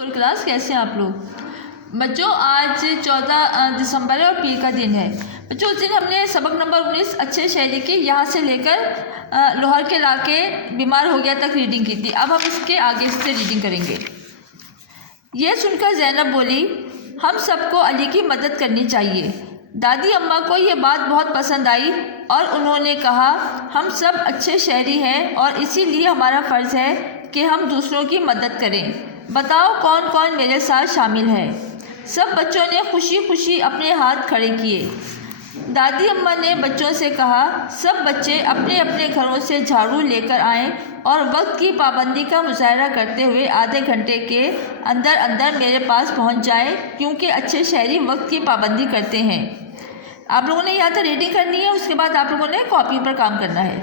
Full class कैसे हैं आप लोग बच्चों। आज 14 दिसंबर है और पीर का दिन है बच्चों। उस दिन हमने सबक नंबर 19 अच्छे शहरी की यहाँ से लेकर लाहौर के इलाके बीमार हो गया तक रीडिंग की थी। अब हम इसके आगे से रीडिंग करेंगे। यह सुनकर ज़ैनब बोली, हम सबको अली की मदद करनी चाहिए। दादी अम्मा को यह बात बहुत पसंद आई और उन्होंने कहा, हम सब अच्छे शहरी हैं और इसीलिए हमारा फ़र्ज़ है कि हम दूसरों की मदद करें। बताओ कौन कौन मेरे साथ शामिल है। सब बच्चों ने खुशी खुशी अपने हाथ खड़े किए। दादी अम्मा ने बच्चों से कहा, सब बच्चे अपने अपने घरों से झाड़ू लेकर आएं और वक्त की पाबंदी का मुजाहरा करते हुए आधे घंटे के अंदर अंदर मेरे पास पहुंच जाएं, क्योंकि अच्छे शहरी वक्त की पाबंदी करते हैं। आप लोगों ने यहाँ तक रीडिंग करनी है, उसके बाद आप लोगों ने कॉपी पर काम करना है।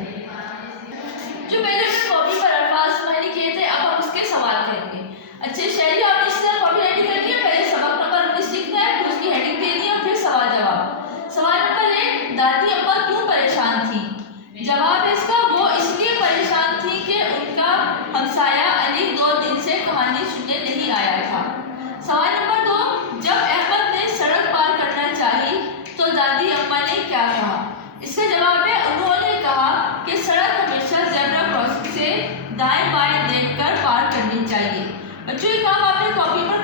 जो मैंने कॉपी पर अल्फाज मैंने किए थे, अब हम उसके सवाल करेंगे। अच्छे शहरी आपने इस तरह कॉपी रेडी करनी है। पहले सबक नंबर 19 लिखना है, फिर उसकी हेडिंग देनी है और फिर सवाल जवाब। सवाल नंबर 1, दादी अम्मा क्यों परेशान थी। जवाब है इसका, वो इसलिए परेशान थी कि उनका हमसाया अली 2 दिन से कहानी सुनने नहीं आया था। सवाल नंबर 2, जब अहमद ने सड़क पार करना चाही तो दादी अम्मा ने क्या कहा। इसका जवाब है, उन्होंने कहा कि सड़क हमेशा ज़ेब्रा क्रॉसिंग से दाएं बाएं देखकर पार करनी चाहिए। बच्चों ये काम आपने कॉपी पर